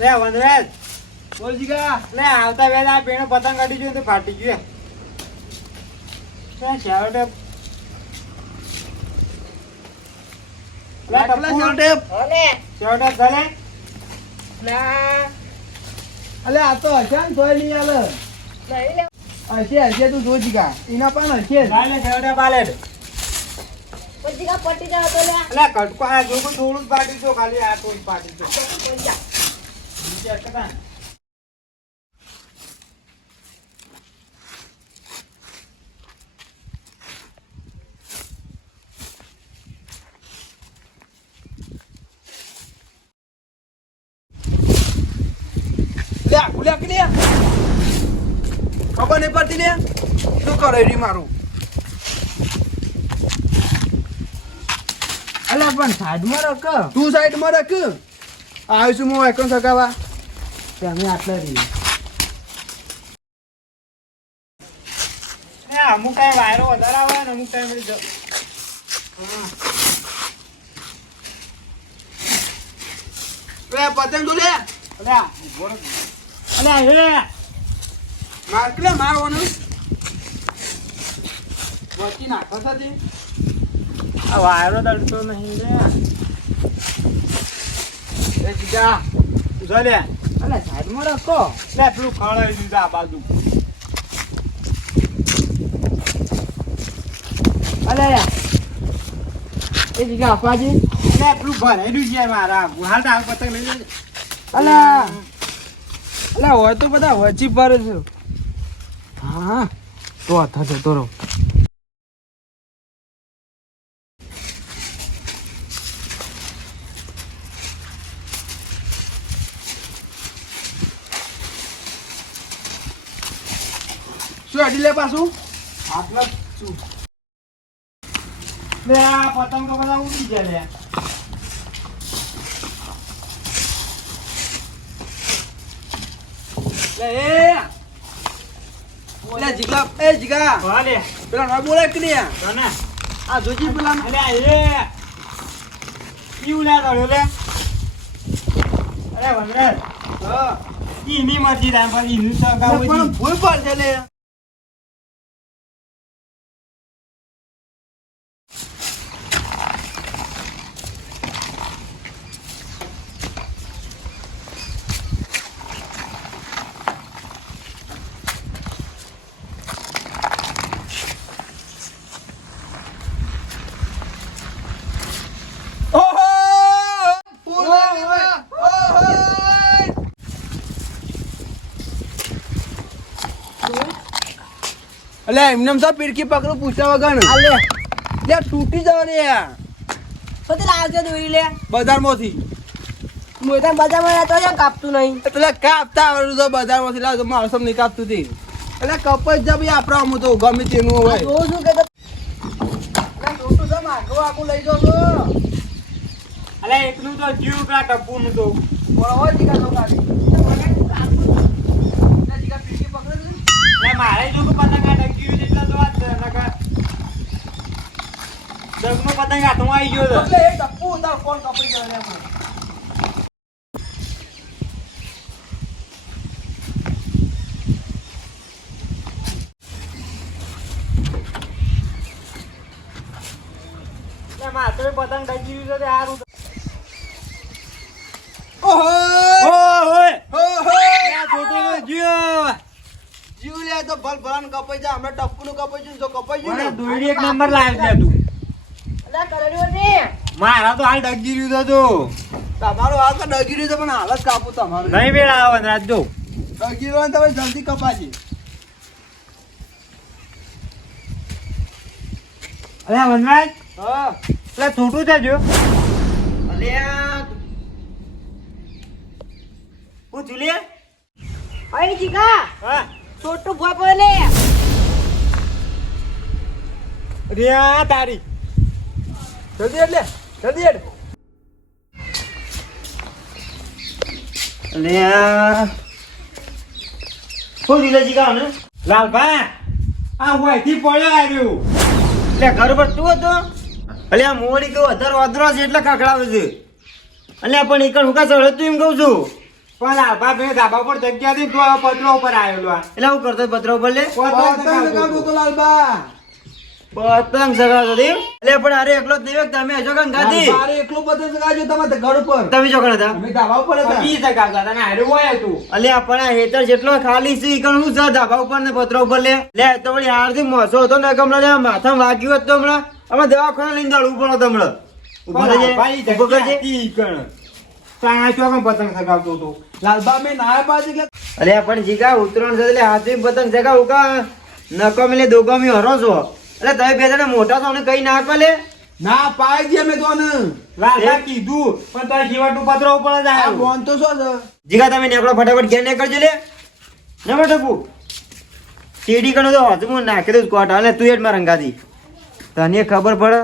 લે વનરાજ. બોલ જીગા લે આવતા વેલા આ પેણો પતંગ કાઢી ગયો તો ફાટી ગયો લે અલે આ તો હશે ને તોય નહીં આલે હશે હશે તું જો જીગા. એના પણ હશે જ. ચાલે શેવટે બાલે પટ્ટી જાવ તો લે. લે કટકો આ જો થોડું જ પાટી તો ખાલી આ જ પાટી તો બીજા કદા લે આ ખુલ્યા કે લે ખબર નહીં પડતી લે શું કરે રી મારું અલા પણ સાઈડમાં રખ તું સાઈડમાં રાખ આવીશું હું એકણ સગાવા તમે આટલા રહીએ. અમુક ટાઈમ વાયરો વધારે આવે ને અમુક ટાઈમ લે પતંગ તું લે અલ્યા અલ્યા હે માર કે મારવાનું વચ્ચે નાખો સાથે. આ વાયરો દડતો નહીં રે. એ જીગા જો લે અલે સાઈડમાં રાખો. લે પેલું ખળાવી દીધું આ બાજુ. અલે. એ જગ્યા અપાજી લે પેલું ભરાઈ છે મારા હાલ હાલ પતંગ લઈ લેજે અલે. અલે હોય તો બધા વચી પર છે હા તો થશે જતો રહો. અડી લે પાછું. આટલા છું. લે આ પતંગ તો બધા ઉડી જાય લે. લે એ. લે જીગા એ જીગા. હા લે. પેલા ના બોલે કે ને તને આ જોજી પેલા. લે. એ ઈવ લે દડ્યો લે. અરે વનરાજ. હા. ઈની મરજી થાય પણ ઈનું સગાવું પણ ભૂલ પર છે લે. અલે એમને સા પીડકી પકડું પૂછ્યા વગર અલે. લે તૂટી જવા રે પછી લાવજો દોરી લે. બજારમાંથી. હું તો બજારમાં જતો છે કાપતું નહીં. એટલે કાપતા આવડું તો બજારમાંથી લાવજો મારો સમ નહીં કાપતું હતી એટલે કપાઈ જા ભાઈ આપણા આમ તો ગમે તેનું હોય. જોઉં છું કે એટલે આખું લઈ જાઉં તો અલ્યા એકનું તો જીવ પેલા તો. હોય જીગા તો છે લે મારે જો પતંગ છે એટલે તો વાત છે નકર ડગનો પતંગ હાથમાં આવી ગયો તો એટલે એ ટપ્પુ તાર ફોન કપાઈ જાય લે આપણો. લે મારે તો પતંગ ડગી ગયું છે તે હારું તો. ઓહો ઓય ઓહો આ છોટું તો જીવ જીવ લે તો ભલ ભલાન કપાઈ જાય હમણાં ટપ્પુનું કપાઈ ગયું તો કપાઈ મને ને? એક નંબર લાવી દે તું. અલા કરડ્યો ને મારા તો હાલ ડગી રહ્યું તો તમારો હાલ તો ડગી રહ્યું છે પણ હાલ જ કાપું તમારું. નહીં વેળા આવે રાત જો. ડગી રહ્યો તમે જલ્દી કપાજી. અલ્યા વનરાજ? હા? એટલે છોટું છે જો. અલ્યા હું ચૂલીએ અહીં જીગા હા. રિયા તારી. જલ્દી એટલે જલ્દી એટલે અલ્યા શું દિલે જીગા ને? લાલભાઈ આ વહીથી પડ્યો આવ્યું. એટલે ઘર પર તું હતો? આ મોડી કહું વધારે વાદરો છે એટલે ખખડાવે છે. અલ્યા પણ એક હું કા તું એમ કહું છું? પણ લાલભા ભાઈ ધાબા પર જગ્યા હતી તો પતરો ઉપર આવેલો એટલે હું કરતો પત્રો ઉપર લે. તો લાલબા પતંગ સગાવતો હતી એટલે પણ અરે એકલો જ નહીં તમે હજો કાં ગાધી? અરે એકલો પતંગ ચગાવજો તમારે ઘર ઉપર. તમે જો કણ હતા? અમે ધાબા ઉપર હતા. કી ચગાવતા તને ને હારે હોય હતું અલ્યા પણ આ હેતર જેટલો ખાલી છે ઈ કણ હું છે ધાબા ઉપર ને પતરા ઉપર લે? લે તો વળી હારથી મોસો હતો ને કમળા લે માથામાં વાગ્યું હોત તો હમણાં અમે દવાખાને લઈને દાળ ઉપર હતો હમણાં. ઊભો રહેજે. ઊભો કરજે. ઈ કણ. ત્યાં ચોકન પતંગ ચગાવતો હતો. લાલબા મેં નાયા પાછી કે અલ્યા પણ જીગા ઉતરણ છે એટલે હાથથી પતંગ સગાવું કા? નકો મેલે દોગમી હરો છો. એટલે તમે બે જણા મોટા છો ને કઈ ના આપે ના પાઈ દે અમે તો ને કીધું પણ તારે જીવાતું પતરો ઉપર જ આ બોન તો શું છે? જીગા તમે નીકળો ફટાફટ ઘેર નીકળજો લે. ના બટકુ ટીડી કણો તો હજુ નાખી દઉં કોટ. અને તું એટમાં રંગાતી તને ખબર પડે?